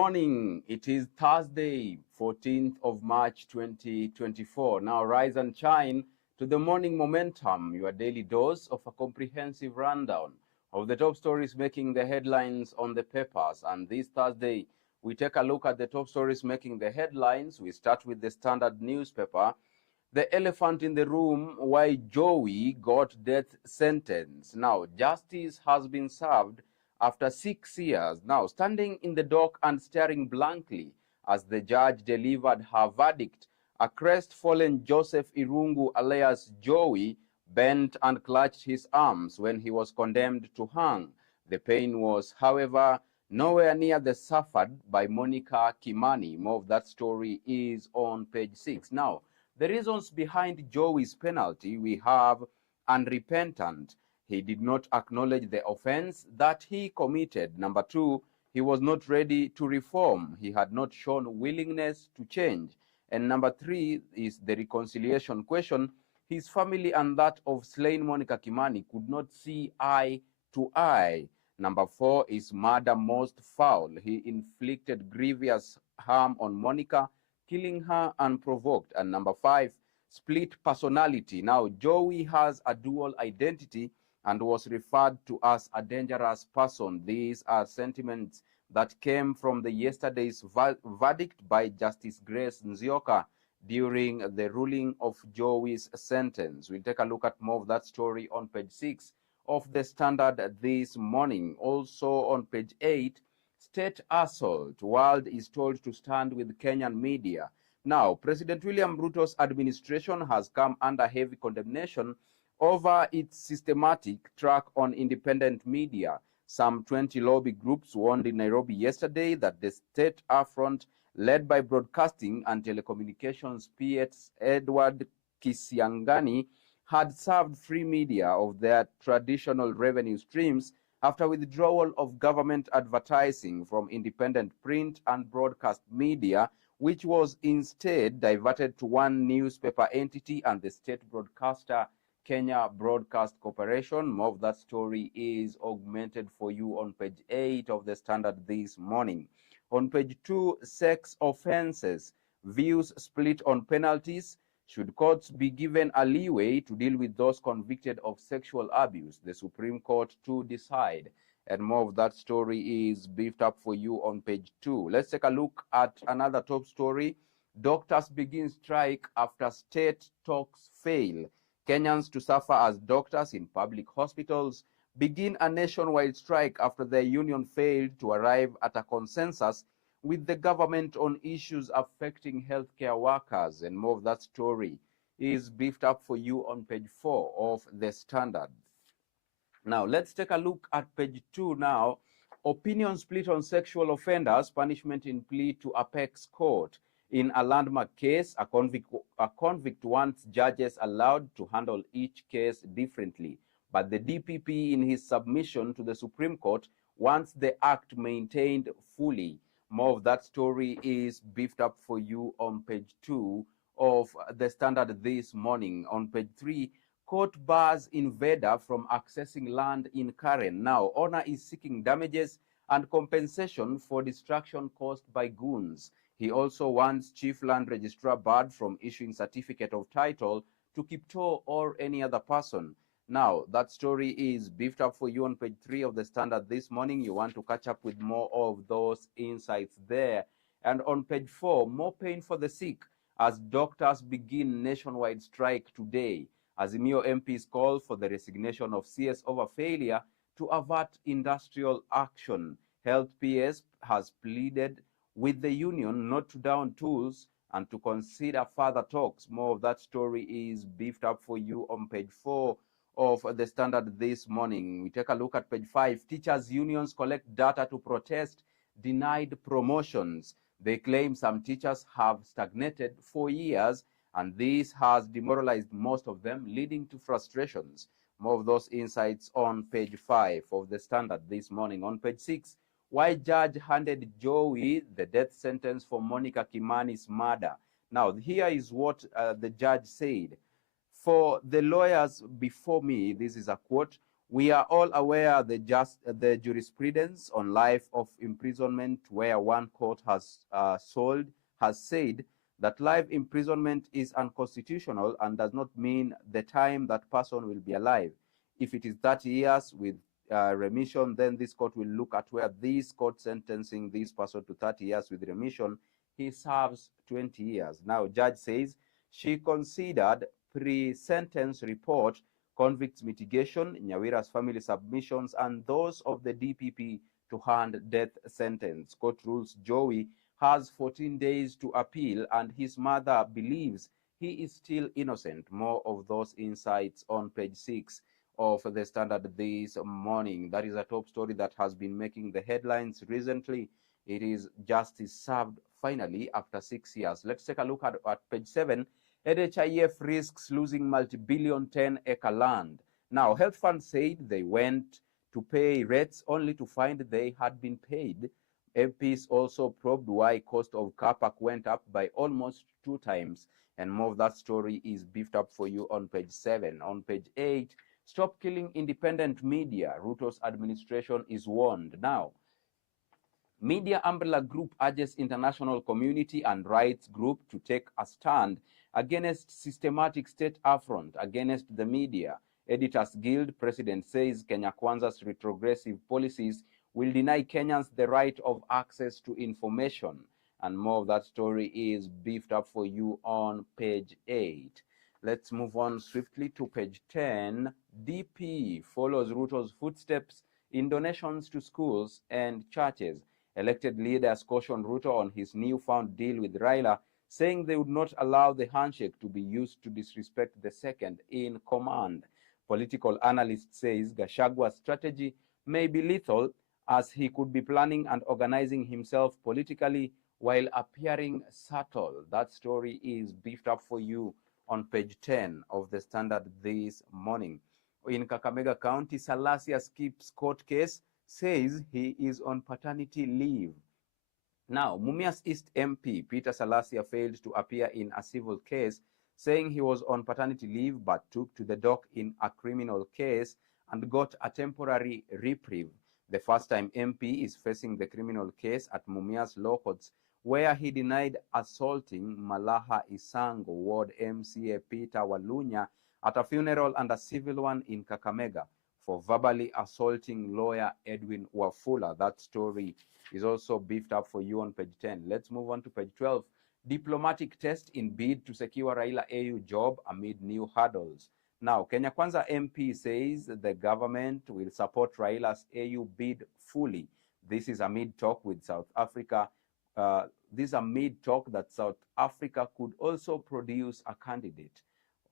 morning. It is Thursday, 14th of March 2024. Now rise and shine to the morning momentum, your daily dose of a comprehensive rundown of the top stories making the headlines on the papers. And this Thursday, we take a look at the top stories making the headlines. We start with the Standard newspaper. The elephant in the room, why Jowie got death sentence. Now, justice has been served after 6 years. Now, standing in the dock and staring blankly as the judge delivered her verdict, a crestfallen Joseph Irungu alias Jowie bent and clutched his arms when he was condemned to hang. The pain was, however, nowhere near the suffered by Monica Kimani. More of that story is on page 6. Now, the reasons behind Jowie's penalty, we have unrepentant. He did not acknowledge the offense that he committed. Number 2, he was not ready to reform. He had not shown willingness to change. And number 3 is the reconciliation question. His family and that of slain Monica Kimani could not see eye to eye. Number 4 is murder most foul. He inflicted grievous harm on Monica, killing her unprovoked. And number 5, split personality. Now, Jowie has a dual identity and was referred to as a dangerous person. These are sentiments that came from the yesterday's verdict by Justice Grace Nzioka during the ruling of Jowie's sentence. We'll take a look at more of that story on page 6 of the Standard this morning. Also on page 8, state assault. World is told to stand with Kenyan media. Now, President William Ruto's administration has come under heavy condemnation over its systematic track on independent media. Some 20 lobby groups warned in Nairobi yesterday that the state front, led by Broadcasting and Telecommunications PS Edward Kisiangani, had served free media of their traditional revenue streams after withdrawal of government advertising from independent print and broadcast media, which was instead diverted to one newspaper entity and the state broadcaster, Kenya Broadcast Corporation. More of that story is augmented for you on page 8 of the Standard this morning. On page 2, sex offenses. Views split on penalties. Should courts be given a leeway to deal with those convicted of sexual abuse? The Supreme Court to decide. And more of that story is beefed up for you on page 2. Let's take a look at another top story. Doctors begin strike after state talks fail. Kenyans to suffer as doctors in public hospitals begin a nationwide strike after their union failed to arrive at a consensus with the government on issues affecting healthcare workers. And more of that story is beefed up for you on page 4 of the Standard. Now, let's take a look at page 2 now. Opinion split on sexual offenders, punishment in plea to apex court. In a landmark case, a convict wants judges allowed to handle each case differently. But the DPP, in his submission to the Supreme Court, wants the act maintained fully. More of that story is beefed up for you on page 2 of the Standard this morning. On page 3, court bars invader from accessing land in Karen. Now, owner is seeking damages and compensation for destruction caused by goons. He also wants Chief Land Registrar barred from issuing certificate of title to Kipto or any other person. Now, that story is beefed up for you on page 3 of the Standard this morning. You want to catch up with more of those insights there. And on page 4, more pain for the sick as doctors begin nationwide strike today. Azimio MPs call for the resignation of CS over failure to avert industrial action. Health PS has pleaded with the union not to down tools and to consider further talks. More of that story is beefed up for you on page 4 of the Standard this morning. We take a look at page 5. Teachers' unions collect data to protest denied promotions. They claim some teachers have stagnated for years, and this has demoralized most of them, leading to frustrations. More of those insights on page 5 of the Standard this morning. On page 6, why judge handed Jowie the death sentence for Monica Kimani's murder. Now, here is what the judge said. For the lawyers before me, this is a quote, We are all aware the jurisprudence on life of imprisonment, where one court has said that life imprisonment is unconstitutional and does not mean the time that person will be alive. If it is 30 years with remission, then this court will look at where this court sentencing this person to 30 years with remission, he serves 20 years. Now, judge says she considered pre-sentence report, convicts mitigation, Nyawira's family submissions, and those of the DPP to hand death sentence. Court rules Jowie has 14 days to appeal, and his mother believes he is still innocent. More of those insights on page 6 of the Standard this morning. That is a top story that has been making the headlines recently. It is justice served finally after 6 years. Let's take a look at page 7. NHIF risks losing multi-billion 10-acre land. Now, Health Fund said they went to pay rates only to find they had been paid. MPs also probed why cost of car park went up by almost 2 times. And more of that story is beefed up for you on page 7. On page 8, stop killing independent media. Ruto's administration is warned. Now, Media Umbrella Group urges international community and rights group to take a stand against systematic state affront against the media. Editors Guild president says Kenya Kwanza's retrogressive policies will deny Kenyans the right of access to information. And more of that story is beefed up for you on page 8. Let's move on swiftly to page 10. DP follows Ruto's footsteps in donations to schools and churches. Elected leaders cautioned Ruto on his newfound deal with Raila, saying they would not allow the handshake to be used to disrespect the second in command. Political analyst says Gachagwa's strategy may be lethal, as he could be planning and organizing himself politically while appearing subtle. That story is beefed up for you on page 10 of the Standard this morning. In Kakamega County, Salasia skips court case, says he is on paternity leave. Now, Mumias East MP Peter Salasia failed to appear in a civil case, saying he was on paternity leave but took to the dock in a criminal case and got a temporary reprieve. The first-time MP is facing the criminal case at Mumias Law Courts, where he denied assaulting Malaha Isango Ward MCA Peter Walunya at a funeral and a civil one in Kakamega for verbally assaulting lawyer Edwin Wafula. That story is also beefed up for you on page 10. Let's move on to page 12. Diplomatic test in bid to secure Raila AU job amid new hurdles. Now, Kenya Kwanza MP says the government will support Raila's AU bid fully. This is amid talk with South Africa. This is amid talk that South Africa could also produce a candidate.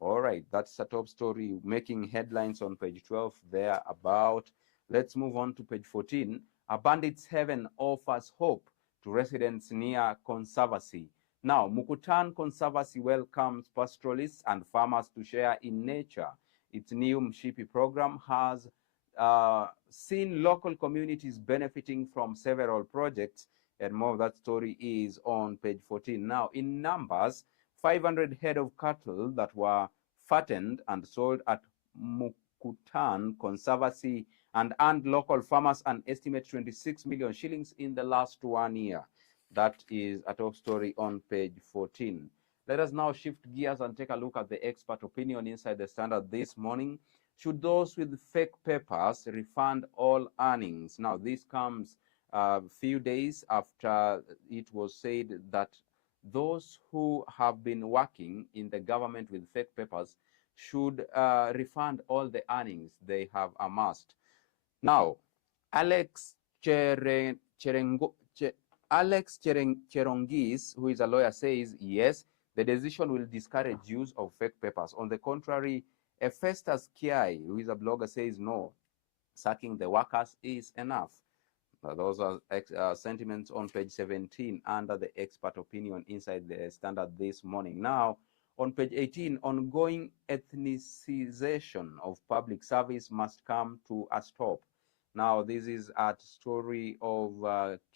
All right, that's a top story making headlines on page 12 there about. Let's move on to page 14. A bandit's heaven offers hope to residents near Conservancy. Now, Mukutan Conservancy welcomes pastoralists and farmers to share in nature. Its new Mshipi program has seen local communities benefiting from several projects, and more of that story is on page 14. Now, in numbers, 500 head of cattle that were fattened and sold at Mukutan Conservancy and earned local farmers an estimate 26 million shillings in the last 1 year. That is a top story on page 14. Let us now shift gears and take a look at the expert opinion inside the Standard this morning. Should those with fake papers refund all earnings? Now, this comes a few days after it was said that those who have been working in the government with fake papers should refund all the earnings they have amassed. Now, Alex Cherongis, who is a lawyer, says yes, the decision will discourage use of fake papers. On the contrary, Festus Kiai, who is a blogger, says no, sacking the workers is enough. Those are sentiments on page 17 under the expert opinion inside the Standard this morning. Now, on page 18, ongoing ethnicization of public service must come to a stop. Now, this is a story of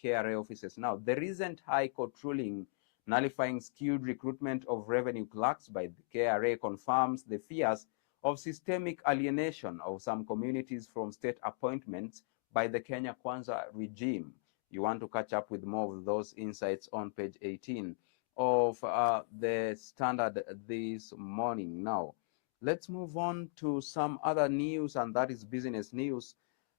KRA officers. Now, the recent High Court ruling nullifying skilled recruitment of revenue clerks by the KRA confirms the fears of systemic alienation of some communities from state appointments by the Kenya Kwanza regime. You want to catch up with more of those insights on page 18 of the Standard this morning. Now, let's move on to some other news, and that is business news.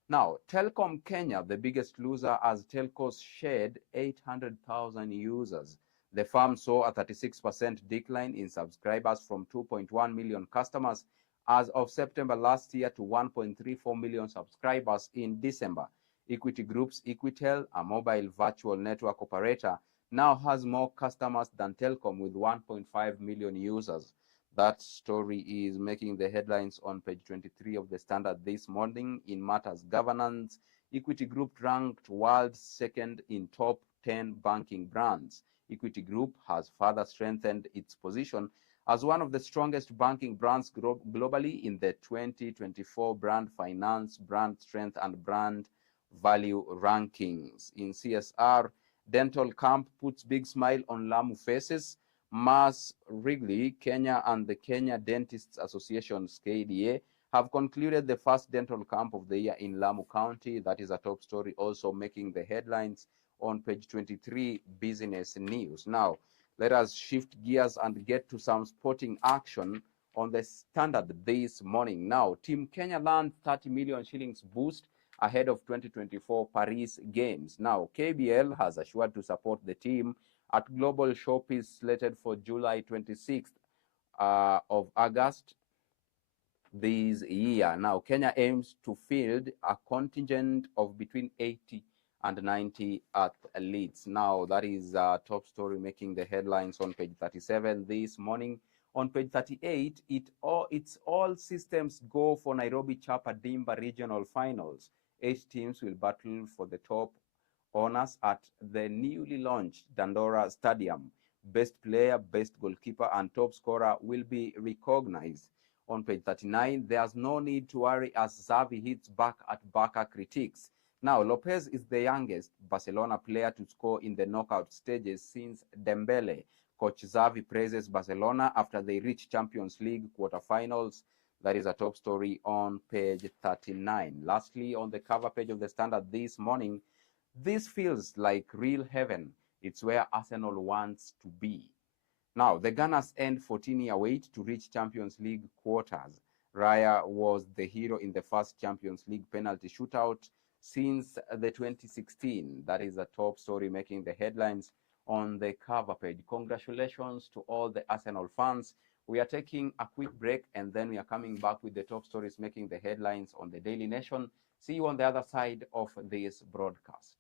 Now, Telkom Kenya, the biggest loser as telcos shed 800,000 users. The firm saw a 36% decline in subscribers from 2.1 million customers as of September last year to 1.34 million subscribers in December. Equity Group's Equitel, a mobile virtual network operator, now has more customers than Telkom with 1.5 million users. That story is making the headlines on page 23 of the Standard this morning. In matters governance, Equity Group ranked world second in top 10 banking brands. Equity Group has further strengthened its position as one of the strongest banking brands globally in the 2024 Brand Finance, Brand Strength, and Brand Value rankings. In CSR, Dental Camp puts big smile on Lamu faces. Mars Wrigley, Kenya, and the Kenya Dentists Association, KDA, have concluded the first dental camp of the year in Lamu County. That is a top story also making the headlines on page 23, business news. Now, let us shift gears and get to some sporting action on the Standard this morning. Now, Team Kenya lands 30 million shillings boost ahead of 2024 Paris Games. Now, KBL has assured to support the team at global showpiece slated for July 26th of August this year. Now, Kenya aims to field a contingent of between 80 and 90 athletes. Now, that is a top story making the headlines on page 37 this morning. On page 38, it's all systems go for Nairobi Chapa Dimba Regional Finals. 8 teams will battle for the top honors at the newly launched Dandora Stadium. Best player, best goalkeeper, and top scorer will be recognized. On page 39, there's no need to worry as Xavi hits back at Barca critiques. Now, Lopez is the youngest Barcelona player to score in the knockout stages since Dembele. Coach Xavi praises Barcelona after they reach Champions League quarterfinals. That is a top story on page 39. Lastly, on the cover page of the Standard this morning, this feels like real heaven. It's where Arsenal wants to be. Now, the Gunners end 14-year wait to reach Champions League quarters. Raya was the hero in the first Champions League penalty shootout since the 2016. That is a top story making the headlines on the cover page. Congratulations to all the Arsenal fans. We are taking a quick break and then we are coming back with the top stories making the headlines on the Daily Nation. See you on the other side of this broadcast.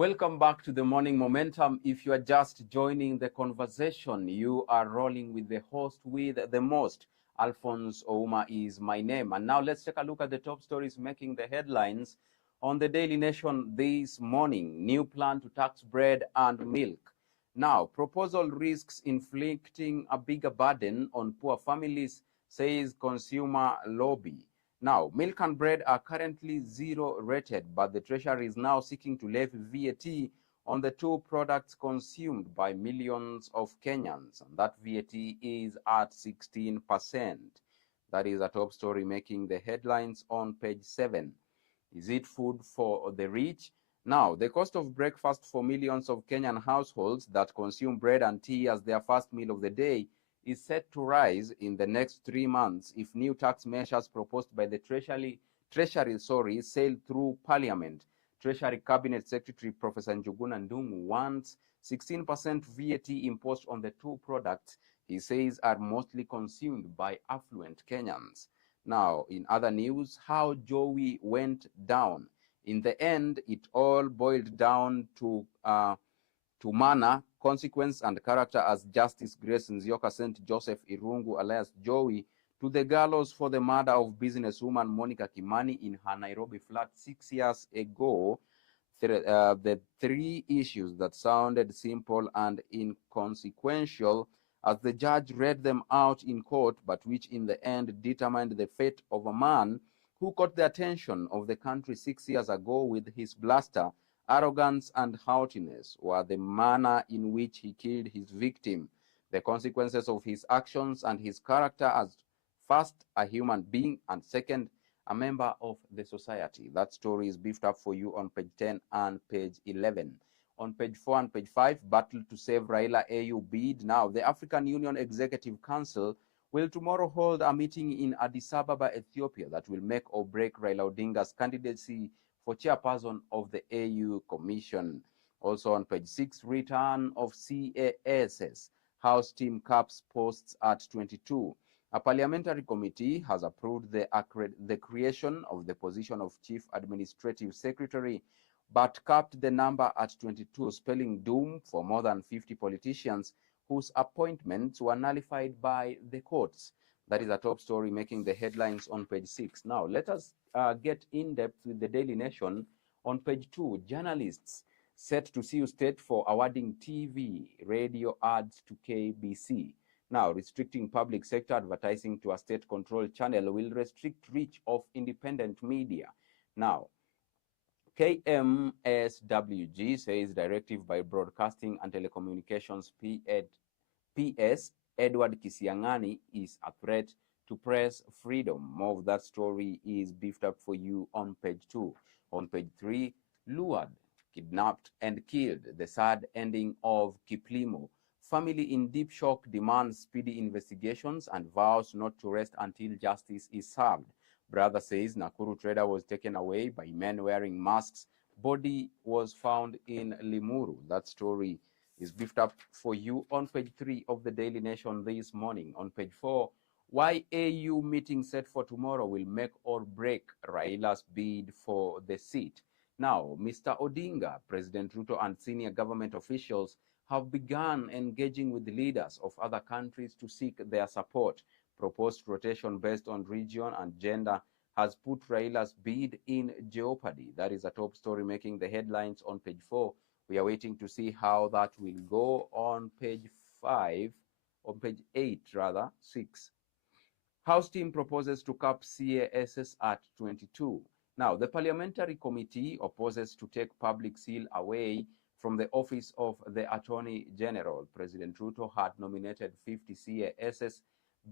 Welcome back to the Morning Momentum. If you are just joining the conversation, you are rolling with the host with the most. Alfonsoh is my name. And now let's take a look at the top stories making the headlines on the Daily Nation this morning. New plan to tax bread and milk. Now, proposal risks inflicting a bigger burden on poor families, says consumer lobby. Now, milk and bread are currently zero rated, but the Treasury is now seeking to levy VAT on the two products consumed by millions of Kenyans. And that VAT is at 16%. That is a top story making the headlines on page 7. Is it food for the rich? Now, the cost of breakfast for millions of Kenyan households that consume bread and tea as their first meal of the day is set to rise in the next 3 months if new tax measures proposed by the Treasury sail through Parliament. Treasury Cabinet Secretary Professor Njuguna Ndung'u wants 16% VAT imposed on the two products he says are mostly consumed by affluent Kenyans. Now, in other news, how Jowie went down. In the end, it all boiled down to manner, consequence, and character as Justice Grace Nzioka sent Joseph Irungu alias Jowie to the gallows for the murder of businesswoman Monica Kimani in her Nairobi flat 6 years ago. The three issues that sounded simple and inconsequential as the judge read them out in court, but which in the end determined the fate of a man who caught the attention of the country 6 years ago with his bluster, arrogance, and haughtiness, were the manner in which he killed his victim, the consequences of his actions, and his character as first a human being and second a member of the society. That story is beefed up for you on page 10 and page 11. On page 4 and page 5, battle to save Raila AU bid. Now, the African Union Executive Council will tomorrow hold a meeting in Addis Ababa, Ethiopia, that will make or break Raila Odinga's candidacy for chairperson of the AU Commission. Also on page 6, return of CASS. House team caps posts at 22. A parliamentary committee has approved the creation of the position of Chief Administrative Secretary, but capped the number at 22, spelling doom for more than 50 politicians whose appointments were nullified by the courts. That is a top story making the headlines on page 6. Now, let us get in depth with the Daily Nation. On page 2, journalists set to sue state for awarding TV, radio ads to KBC. Now, restricting public sector advertising to a state-controlled channel will restrict reach of independent media. Now, KMSWG says directive by Broadcasting and Telecommunications PS Edward Kisiangani is a threat to press freedom. More of that story is beefed up for you on page 2. On page 3, lured, kidnapped, and killed. The sad ending of Kiplimo. Family in deep shock demands speedy investigations and vows not to rest until justice is served. Brother says Nakuru trader was taken away by men wearing masks. Body was found in Limuru. That story is beefed up for you on page 3 of the Daily Nation this morning. On page 4, why AU meeting set for tomorrow will make or break Raila's bid for the seat. Now, Mr. Odinga, President Ruto, and senior government officials have begun engaging with leaders of other countries to seek their support. Proposed rotation based on region and gender has put Raila's bid in jeopardy. That is a top story making the headlines on page 4. We are waiting to see how that will go on page 5, on page 8 rather, 6. House team proposes to cap CASS at 22. Now, the parliamentary committee opposes to take public seal away from the office of the Attorney General. President Ruto had nominated 50 CASS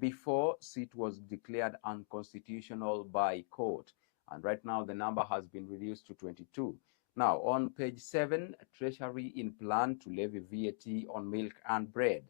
before seat was declared unconstitutional by court. And right now the number has been reduced to 22. Now, on page 7, Treasury in plan to levy VAT on milk and bread.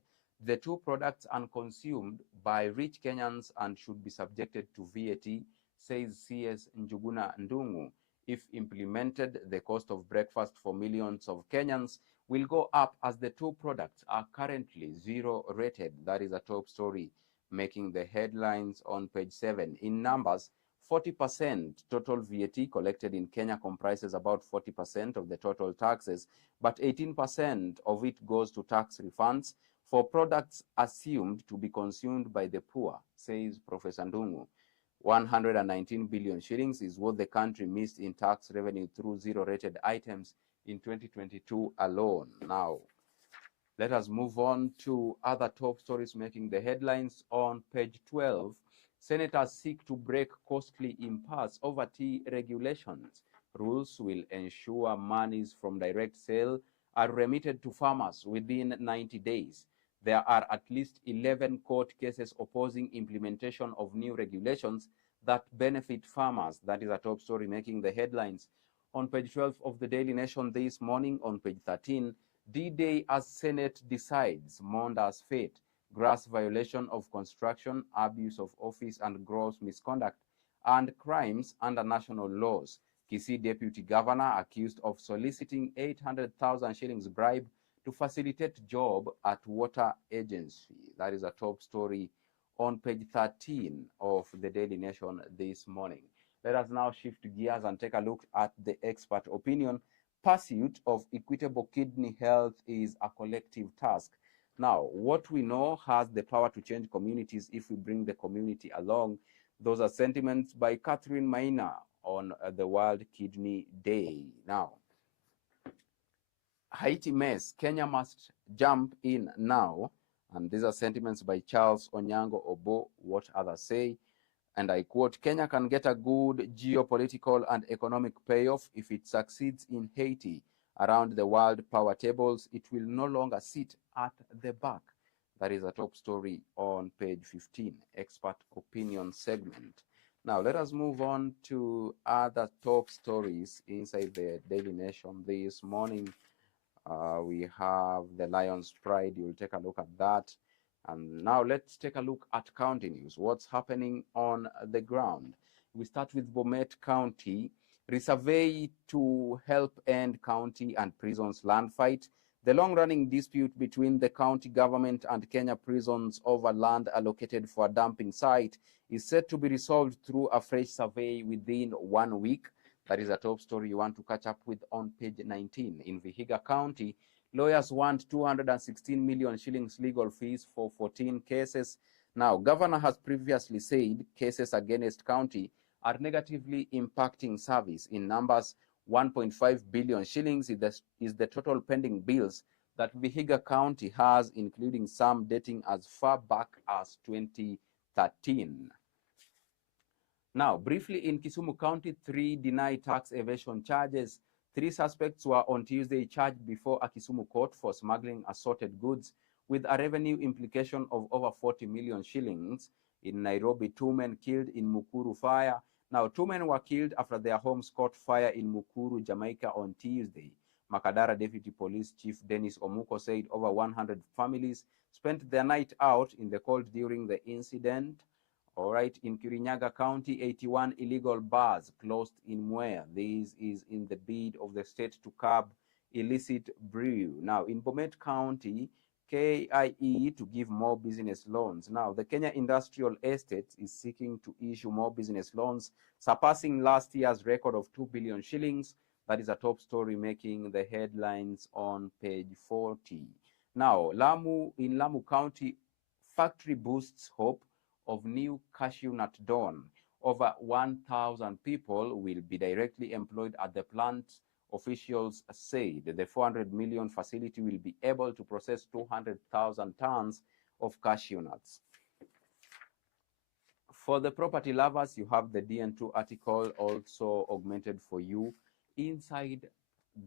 The two products unconsumed by rich Kenyans and should be subjected to VAT, says CS Njuguna Ndung'u. If implemented, the cost of breakfast for millions of Kenyans will go up as the two products are currently zero rated. That is a top story making the headlines on page 7. In numbers, 40% total VAT collected in Kenya comprises about 40% of the total taxes, but 18% of it goes to tax refunds for products assumed to be consumed by the poor, says Professor Ndungu. 119 billion shillings is what the country missed in tax revenue through zero-rated items in 2022 alone. Now, let us move on to other top stories making the headlines on page 12. Senators seek to break costly impasse over tea regulations. Rules will ensure monies from direct sale are remitted to farmers within 90 days. There are at least 11 court cases opposing implementation of new regulations that benefit farmers. That is a top story making the headlines. On page 12 of the Daily Nation this morning, on page 13, D-Day as Senate decides, mourned as fate, gross violation of construction, abuse of office and gross misconduct, and crimes under national laws. Kisii Deputy Governor accused of soliciting 800,000 shillings bribe to facilitate job at water agency. That is a top story on page 13 of the Daily Nation this morning. Let us now shift gears and take a look at the expert opinion. Pursuit of equitable kidney health is a collective task. Now, what we know has the power to change communities if we bring the community along. Those are sentiments by Catherine Peninah on the World Kidney Day. Now, Haiti mess, Kenya must jump in now. And these are sentiments by Charles Onyango Obo, what others say. And I quote, Kenya can get a good geopolitical and economic payoff if it succeeds in Haiti. Around the world power tables, it will no longer sit at the back. That is a top story on page 15, expert opinion segment. Now, let us move on to other top stories inside the Daily Nation this morning. We have the Lion's Pride. You'll take a look at that. And now let's take a look at county news. What's happening on the ground? We start with Bomet County. Resurvey to help end county and prisons land fight. The long-running dispute between the county government and Kenya prisons over land allocated for a dumping site is set to be resolved through a fresh survey within 1 week. That is a top story you want to catch up with on page 19. In Vihiga County, lawyers want 216 million shillings legal fees for 14 cases. Now, governor has previously said cases against county are negatively impacting service. In numbers, 1.5 billion shillings is the total pending bills that Vihiga County has, including some dating as far back as 2013. Now, briefly in Kisumu County, 3 deny tax evasion charges. 3 suspects were on Tuesday charged before a Kisumu court for smuggling assorted goods with a revenue implication of over 40 million shillings. In Nairobi, 2 men killed in Mukuru fire. Now, 2 men were killed after their homes caught fire in Mukuru, Jamaica on Tuesday. Makadara Deputy Police Chief Dennis Omuko said over 100 families spent their night out in the cold during the incident. All right, in Kirinyaga County, 81 illegal bars closed in Mwea. This is in the bid of the state to curb illicit brew. Now, in Bomet County, KIE to give more business loans. Now, the Kenya Industrial Estate is seeking to issue more business loans, surpassing last year's record of 2 billion shillings. That is a top story making the headlines on page 40. Now, in Lamu County, factory boosts hope of new cashew nut dawn. Over 1,000 people will be directly employed at the plant, officials said. The 400 million facility will be able to process 200,000 tons of cashew nuts. For the property lovers, you have the DN2 article also augmented for you inside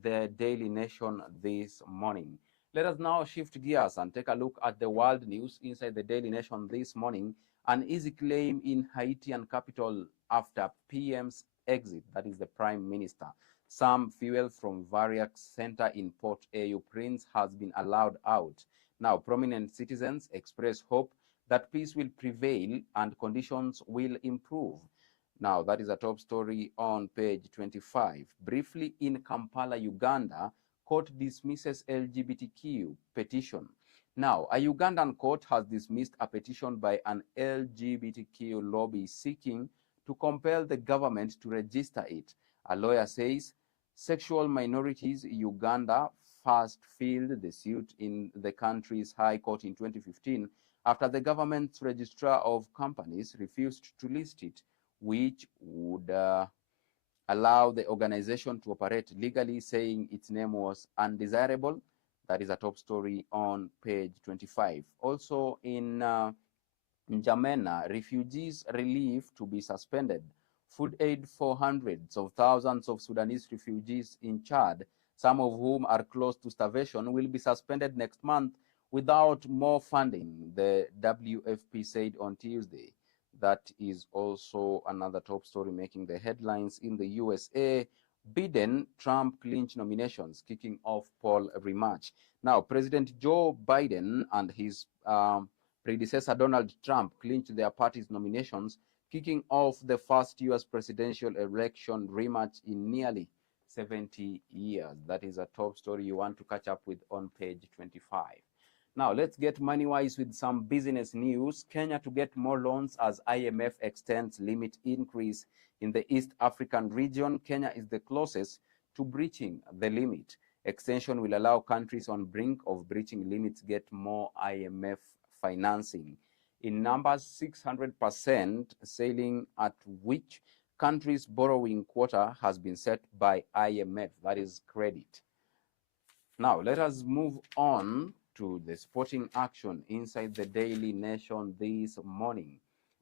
the Daily Nation this morning. Let us now shift gears and take a look at the world news inside the Daily Nation this morning. An easy claim in Haitian capital after PM's exit, that is the Prime Minister. Some fuel from Variac Center in Port au Prince has been allowed out. Now, prominent citizens express hope that peace will prevail and conditions will improve. Now, that is a top story on page 25. Briefly, in Kampala, Uganda, court dismisses LGBTQ petition. Now, a Ugandan court has dismissed a petition by an LGBTQ lobby seeking to compel the government to register it. A lawyer says sexual minorities Uganda first filed the suit in the country's high court in 2015 after the government's registrar of companies refused to list it, which would allow the organization to operate legally, saying its name was undesirable. That is a top story on page 25. Also in N'Djamena, refugees relief to be suspended. Food aid for hundreds of thousands of Sudanese refugees in Chad, some of whom are close to starvation, will be suspended next month without more funding, the WFP said on Tuesday. That is also another top story making the headlines in the USA. Biden-Trump clinch nominations, kicking off poll rematch. Now, President Joe Biden and his predecessor Donald Trump clinched their party's nominations, kicking off the first U.S. presidential election rematch in nearly 70 years. That is a top story you want to catch up with on page 25. Now, let's get money-wise with some business news. Kenya to get more loans as IMF extends limit increase in the East African region. Kenya is the closest to breaching the limit. Extension will allow countries on brink of breaching limits get more IMF financing. In numbers, 600% ceiling at which countries' borrowing quota has been set by IMF. That is credit. Now, let us move on to the sporting action inside the Daily Nation this morning.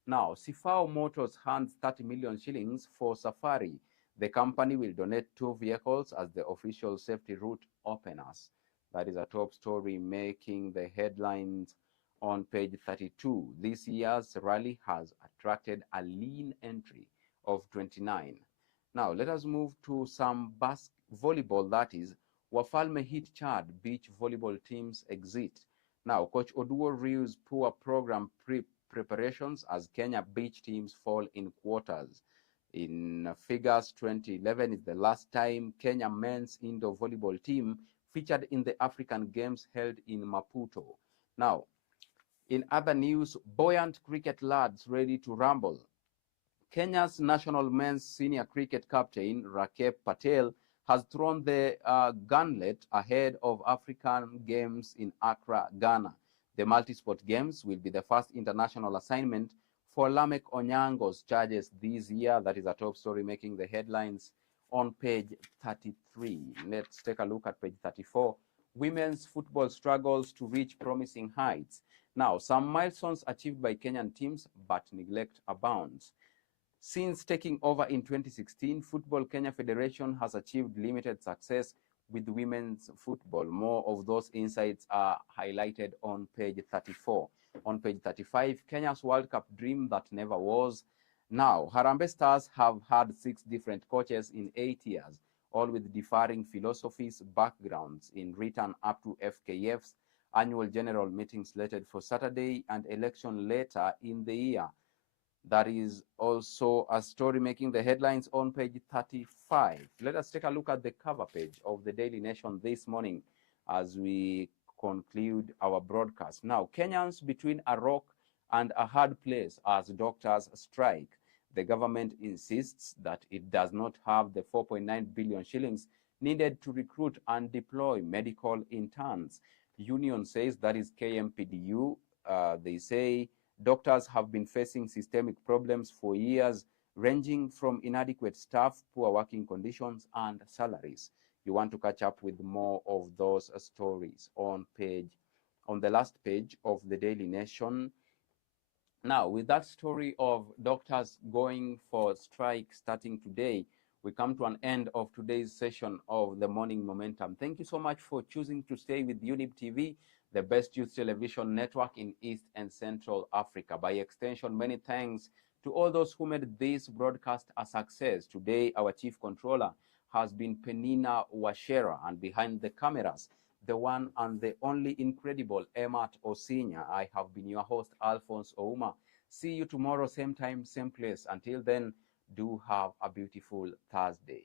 Now, Sifao Motors hands 30 million shillings for Safari. The company will donate 2 vehicles as the official safety route openers. That is a top story making the headlines on page 32. This year's rally has attracted a lean entry of 29. Now, let us move to some volleyball, that is, Wafalme hit Chad, beach volleyball teams exit. Now, Coach Oduor reviews poor program preparations as Kenya beach teams fall in quarters. In figures, 2011 is the last time Kenya men's indoor volleyball team featured in the African Games held in Maputo. Now, in other news, buoyant cricket lads ready to rumble. Kenya's national men's senior cricket captain, Rakep Patel, has thrown the gauntlet ahead of African Games in Accra, Ghana. The multi-sport games will be the first international assignment for Lamek Onyango's charges this year. That is a top story making the headlines on page 33. Let's take a look at page 34. Women's football struggles to reach promising heights. Now, some milestones achieved by Kenyan teams, but neglect abounds. Since taking over in 2016, Football Kenya Federation has achieved limited success with women's football. More of those insights are highlighted on page 34. On page 35, Kenya's World Cup dream that never was. Now, Harambee Stars have had 6 different coaches in 8 years, all with differing philosophies, backgrounds in return up to FKF's annual general meeting slated for Saturday and election later in the year. That is also a story making the headlines on page 35. Let us take a look at the cover page of the Daily Nation this morning as we conclude our broadcast. Now, Kenyans between a rock and a hard place as doctors strike. The government insists that it does not have the 4.9 billion shillings needed to recruit and deploy medical interns. Union says, that is KMPDU, they say doctors have been facing systemic problems for years, ranging from inadequate staff, poor working conditions, and salaries. You want to catch up with more of those stories on the last page of the Daily Nation. Now, with that story of doctors going for strike starting today, we come to an end of today's session of the Morning Momentum. Thank you so much for choosing to stay with Younib TV, the best youth television network in East and Central Africa. By extension, many thanks to all those who made this broadcast a success. Today, our chief controller has been Peninah Wachera, and behind the cameras, the one and the only incredible Emat Osinya. I have been your host, Alfonsoh. See you tomorrow, same time, same place. Until then, do have a beautiful Thursday.